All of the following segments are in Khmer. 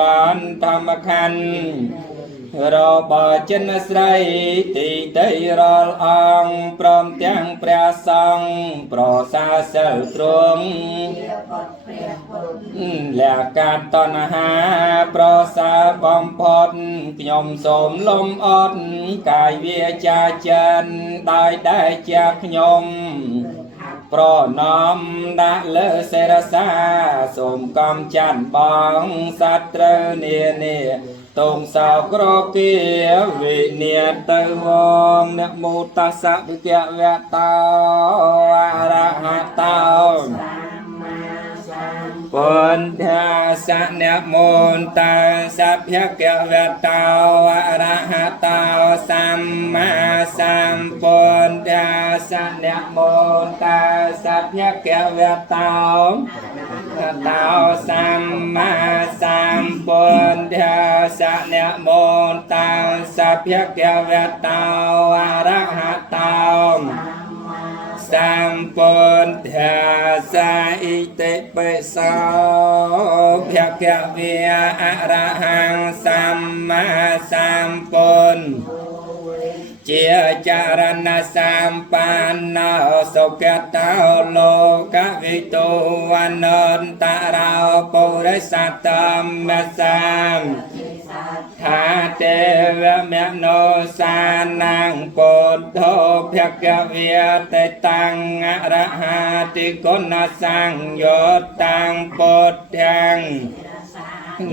បានធម្មខណ្ឌរបស់ចិនស្រីទីដីរាល់អង្គព្រមទាំងព្រះសង្ឃប្រសាសិលទ្រង់លះកាត់តណ្ហាប្រសាបំផុតខ្ញុំសូមលំអត់កាយវាចាចិនដោយដែលជាខ្ញុំប្រណមដាក់លើសេរសាសូមកំចាត់បងសត្រូវនានាតុងសោក្រគាវិញ្ញាទៅវងនមោតស្សៈវិជ្ជវៈតោអរហតោពុន្ធាសនមន្តសភគវតោអរហតោសម្មាសម្ពុន្ធាសនមន្តសភគវតោតោសម្មាសម្ពុន្ធាសនមន្តសភគវតោអរហតោសម្ពុន្ធាសាអ៊ីតិបិសោភគវិអរហង្គសម្មាសម្ពុន្ធាជាចរណសម្បណ្ណោសុគតោលោកវិទូវនន្តរោពុរិសតមសាមថាទេវមនោសាนังពុទ្ធោភគវិតេតាំងអរហតិគុណសង្ឃយោតាំងពុទ្ធាំង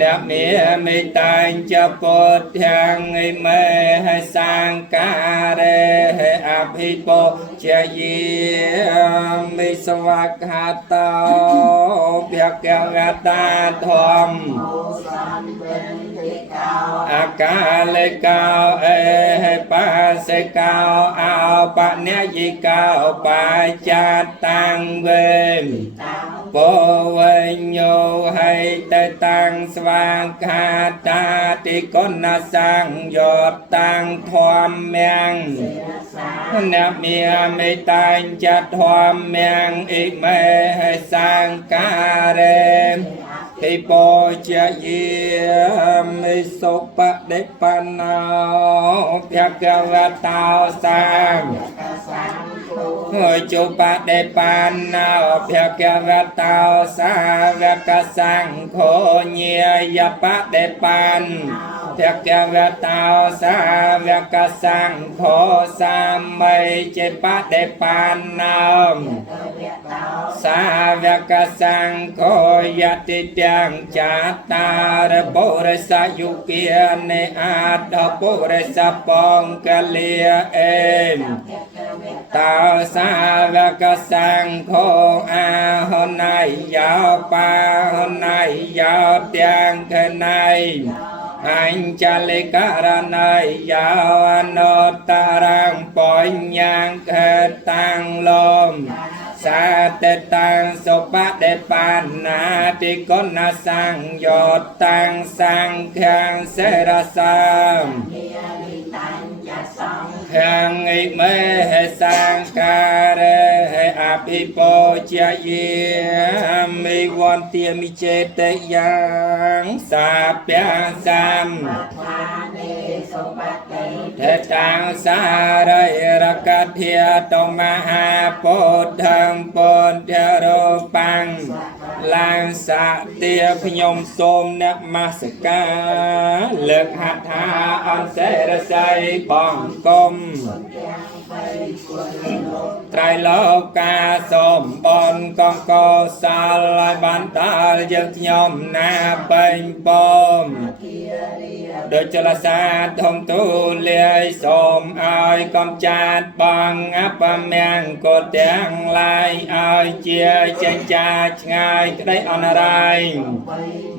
អ្នកមានមេត្តាចពុទ្ធាំងឥមេសង្ការេអភិពុជាយាមិសវក្ខតោភគវតាធម្មអកាលេកោអេបាសេកោអោបញ្ញាយិកោបាចាតាំងវេមពោវិញ្ញោហេតតាំងស្វាខាតាតិគុណសង្ឃយោតាំងធម្មំអ្នកមានមេត្តាចធម្មំអ៊ិមេសង្ការេភិពោជាយាមិសុបដិបណ្ណោភគវតោសាមជុបដិបណ្ណោភគវតោសាវកសង្ឃោញាយបដិបណ្ណភគវតោសាវកសង្ឃោសាមីចេបដិបណ្ណោសាវកសង្ឃោយតិទាំងចាតារបុរិសយុគានេអាតបុរិសបងកលាអេមតោសាវកសង្ឃោអាហណៃយោបាហណៃយោទាំងកណៃអញ្ចလိករណៃយោអនុត្តរាំបញ្ញាងកតាំងលំសាតតាំងសុបដិបណ្ណាតិគុណសង្ឃយោតាំងសង្ឃាំងសេរសាមខាងឥមេសង្ការេអភិពោជាយាមិវន្ទាមិចេតយ៉ាងសាព្យសម្ថតាំងសារយរកធាតមហាពុទ្ធังពុទ្ធរូបាំងឡើងសាទាខ្ញុំសូមនមស្ការលើកហដ្ឋាអន្សេរស័យបងគុំត្រៃលោកកាសូមបនកងកោសាលឲ្យបានតាលយើងខ្ញុំណាពេញពំដូចចលសាធំទូលាយសូមឲ្យកំចាត់បងអបមង្គលទាំងឡាយឲ្យជាចេញចាឆ្ងាយក្តីអនរាយ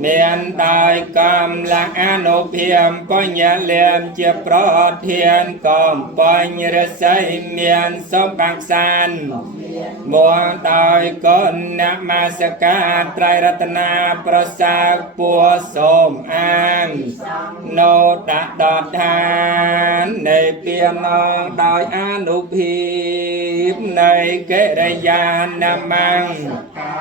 មានដោយកំឡាំងអនុភាពបញ្ញលៀមជាប្រធានកំបញ្ញរស័យមានសំបាំងសានមួងដោយគុណនមស្ការត្រៃរតនាប្រសាទពួសូមអានណូតដដ្ឋាននៃពាមដោយអនុភាពនៃកិរិយានមង្ស